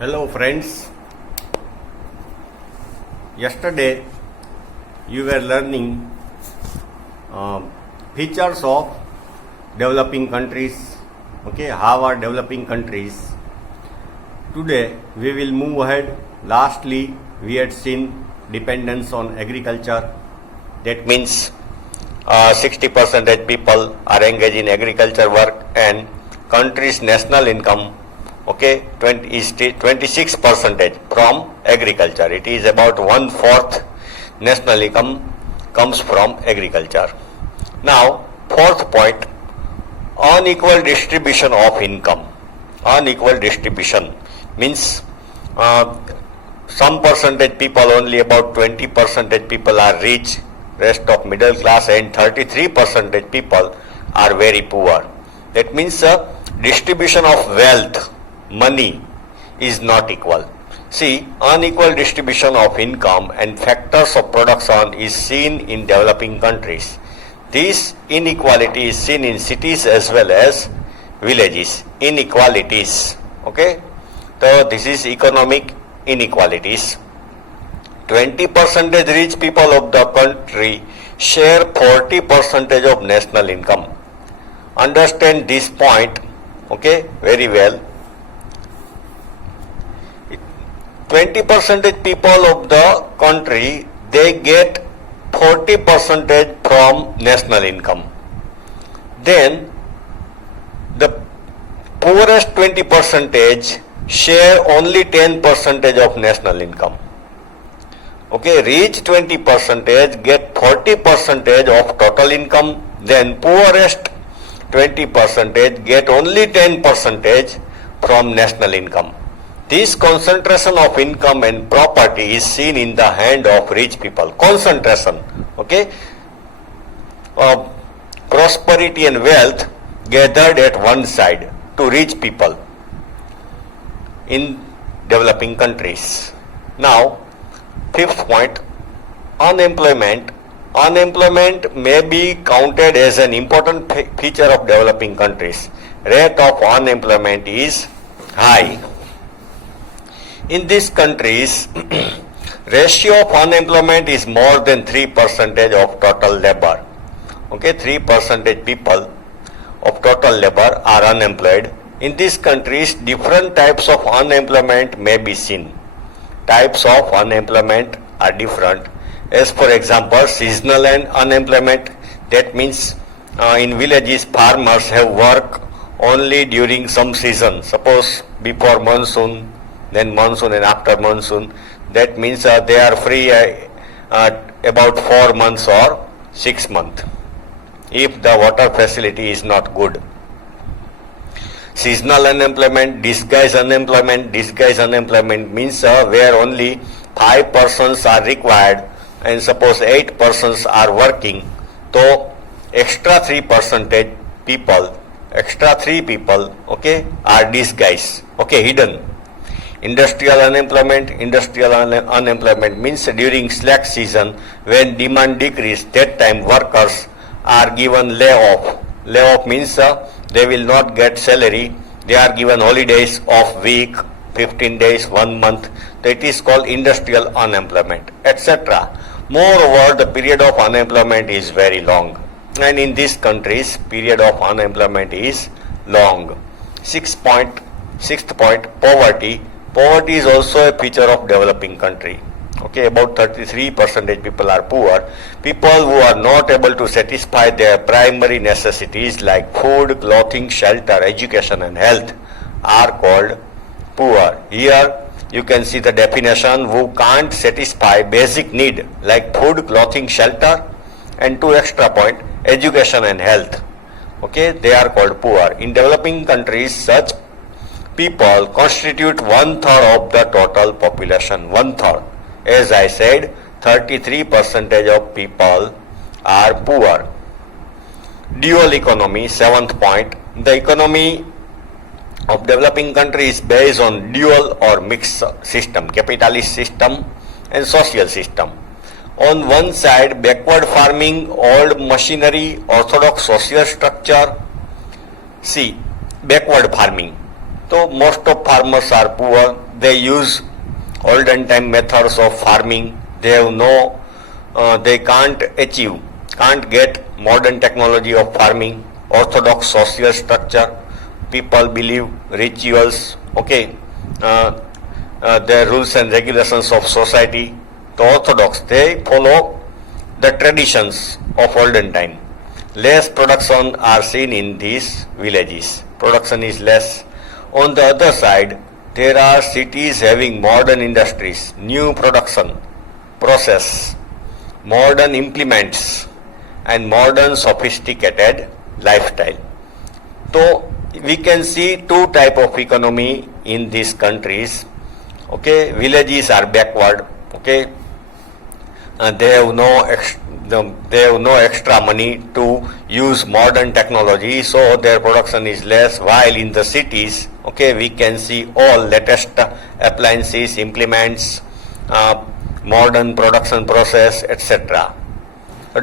Hello friends. Yesterday you were learning features of developing countries. Okay, how are developing countries? Today we will move ahead. Lastly, we had seen dependence on agriculture. That means 60% people are engaged in agriculture work, and country's national income, okay, 26% from agriculture. It is about 1/4 national income comes from agriculture. Now, fourth point, unequal distribution of income. Unequal distribution means some percentage people, only about 20% people are rich, rest of middle class, and 33% people are very poor. That means distribution of wealth, money is not equal. See, unequal distribution of income and factors of production is seen in developing countries. This inequality is seen in cities as well as villages. Inequalities. Okay? So this is economic inequalities. 20% rich people of the country share 40% of national income. Understand this point, okay, very well. 20% people of the country, they get 40% from national income. Then the poorest 20% share only 10% of national income. Okay, rich 20% get 40% of total income, then poorest 20% get only 10% from national income. This concentration of income and property is seen in the hand of rich people. Concentration, okay? Prosperity and wealth gathered at one side to rich people in developing countries. Now, fifth point, unemployment. Unemployment may be counted as an important feature of developing countries. Rate of unemployment is high. In these countries, ratio of unemployment is more than 3% of total labor. Okay, 3% people of total labor are unemployed. In these countries, different types of unemployment may be seen. Types of unemployment are different. As for example, seasonal unemployment, that means in villages farmers have work only during some season. Suppose before monsoon, then monsoon, and after monsoon. That means they are free about 4 months or 6 months if the water facility is not good. Seasonal unemployment, disguised unemployment. Disguised unemployment means where only 5 persons are required and suppose 8 persons are working, so extra 3% people, okay, are disguised, okay, hidden. Industrial unemployment. Industrial unemployment means during slack season when demand decrease, that time workers are given layoff. Layoff means they will not get salary. They are given holidays of week, 15 days, 1 month. So it is called industrial unemployment, etc. Moreover, the period of unemployment is very long. And in these countries, period of unemployment is long. Sixth point, poverty. Poverty is also a feature of developing country. Okay, about 33% people are poor. People who are not able to satisfy their primary necessities like food, clothing, shelter, education and health are called poor. Here you can see the definition: who can't satisfy basic need like food, clothing, shelter, and 2 extra point, education and health. Okay, they are called poor. In developing countries, such people constitute 1/3 of the total population. 1/3. As I said, 33% of people are poor. Dual economy, 7th point. The economy of developing countries is based on dual or mixed system, capitalist system and social system. On one side, backward farming, old machinery, orthodox social structure. See, backward farming. So most of farmers are poor. They use olden time methods of farming. They have they can't get modern technology of farming, orthodox social structure. People believe rituals, okay, the rules and regulations of society. The orthodox, they follow the traditions of olden time. Less production are seen in these villages. Production is less. On the other side, there are cities having modern industries, new production process, modern implements, and modern sophisticated lifestyle. So we can see two type of economy in these countries. Okay, villages are backward. Okay, and they have no extra money to use modern technology, so their production is less. While in the cities, okay, we can see all latest appliances, implements, modern production process, etc.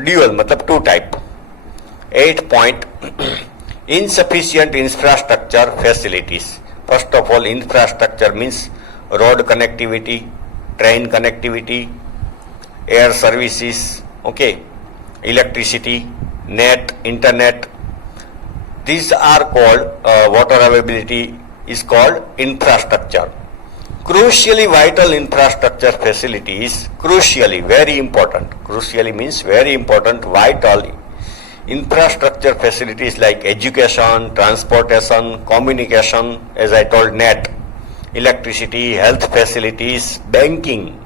Dual, matlab two type. 8 point insufficient infrastructure facilities. First of all, infrastructure means road connectivity, train connectivity, air services, okay, electricity, net, internet. These are called water availability is called infrastructure. Crucially vital infrastructure facilities, crucially very important. Crucially means very important, vital infrastructure facilities like education, transportation, communication, as I told, net, electricity, health facilities, banking.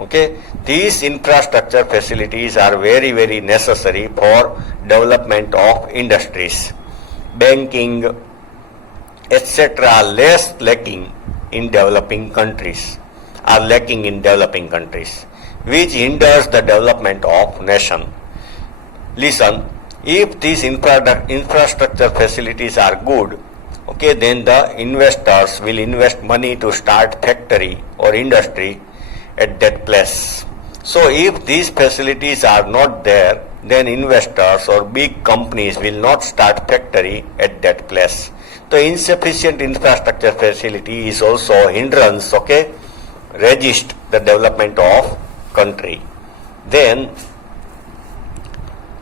Okay, these infrastructure facilities are very, very necessary for development of industries. Banking, etc. are lacking in developing countries, which hinders the development of nation. Listen, if these infrastructure facilities are good, okay, then the investors will invest money to start factory or industry at that place. So if these facilities are not there, then investors or big companies will not start factory at that place. So insufficient infrastructure facility is also hindrance, okay, resist the development of country. Then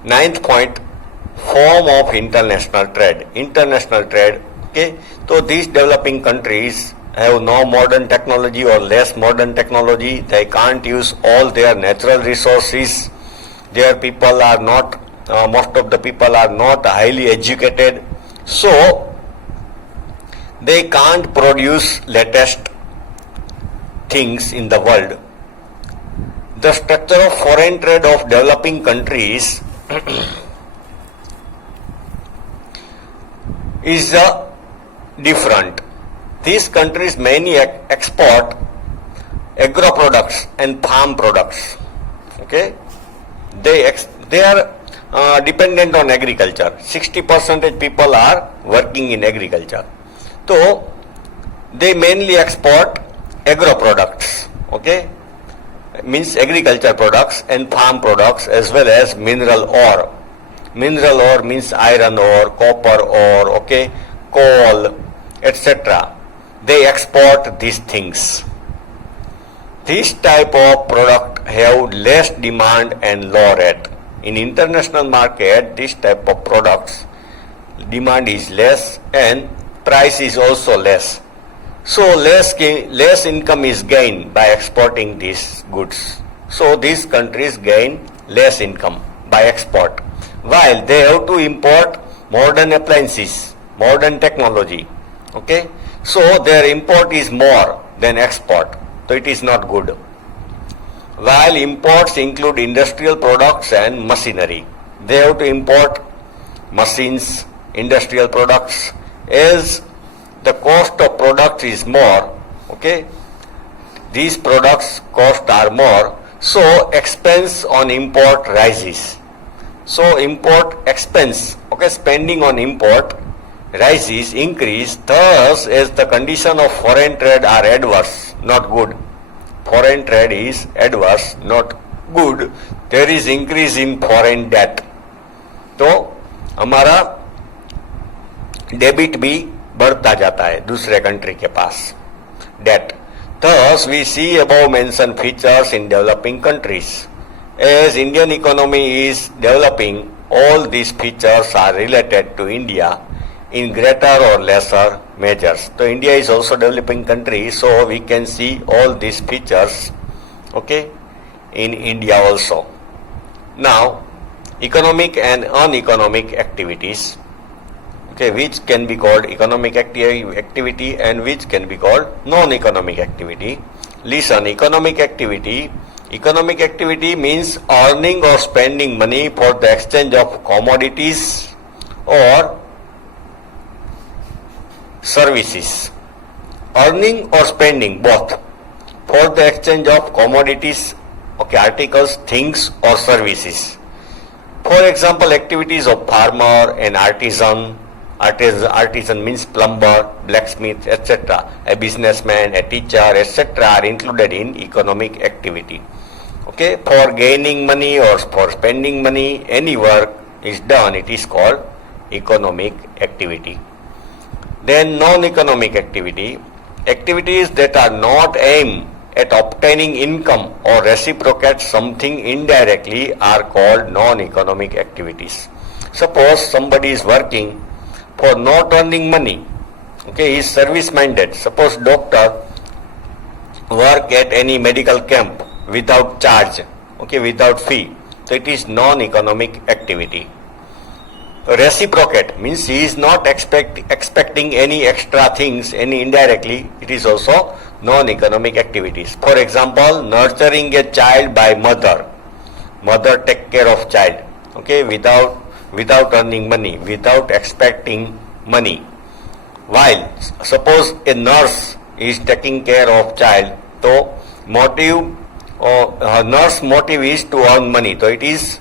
9th point, form of international trade. International trade, okay, so these developing countries have no modern technology or less modern technology. They can't use all their natural resources. Their people are not, most of the people are not highly educated. So they can't produce latest things in the world. The structure of foreign trade of developing countries is different. These countries mainly export agro products and farm products. Okay, they are dependent on agriculture. 60% people are working in agriculture. So they mainly export agro products. Okay, means agriculture products and farm products as well as mineral ore. Mineral ore means iron ore, copper ore, okay, coal, etc. They export these things. This type of product have less demand and low rate. In international market, this type of products demand is less and price is also less. So less income is gained by exporting these goods. So these countries gain less income by export, while they have to import modern appliances, modern technology. Okay, so their import is more than export. So it is not good. While imports include industrial products and machinery, they have to import machines, industrial products, as the cost of product is more. Okay, these products cost are more, so expense on import rises. So import expense, okay, spending on import rises, increase. Thus, as the condition of foreign trade are adverse, not good. Foreign trade is adverse, not good. There is increase in foreign debt. तो हमारा debit भी बढ़ता जाता है दूसरे country के पास. Debt. Thus, we see above mentioned features in developing countries. As Indian economy is developing, all these features are related to India in greater or lesser measures. So India is also developing country, so we can see all these features, okay, in India also. Now, economic and uneconomic activities, okay, which can be called economic activity and which can be called non-economic activity. Listen, economic activity. Economic activity means earning or spending money for the exchange of commodities or services. Earning or spending both for the exchange of commodities, okay, articles, things or services. For example, activities of farmer and artisan. Artisan means plumber, blacksmith, etc. A businessman, a teacher, etc. are included in economic activity. Okay, for gaining money or for spending money, any work is done, it is called economic activity. Then non-economic activity. Activities that are not aimed at obtaining income or reciprocate something indirectly are called non-economic activities. Suppose somebody is working for not earning money, okay, he is service minded. Suppose doctor work at any medical camp without charge, okay, without fee, so it is non-economic activity. Reciprocate means he is not expecting any extra things, any indirectly, it is also non-economic activities. For example, nurturing a child by mother take care of child, okay, without earning money, without expecting money. While suppose a nurse is taking care of child, so nurse motive is to earn money, so it is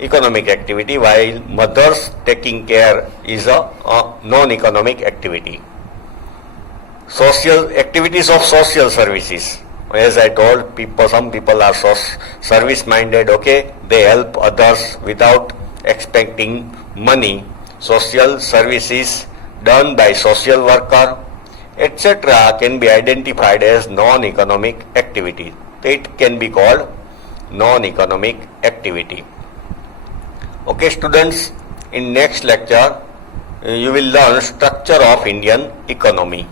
economic activity, while mother's taking care is a non-economic activity. Social activities of social services. As I told, some people are service minded, okay, they help others without expecting money. Social services done by social worker, etc. can be identified as non-economic activity. It can be called non-economic activity. Okay students, in next lecture you will learn structure of Indian economy.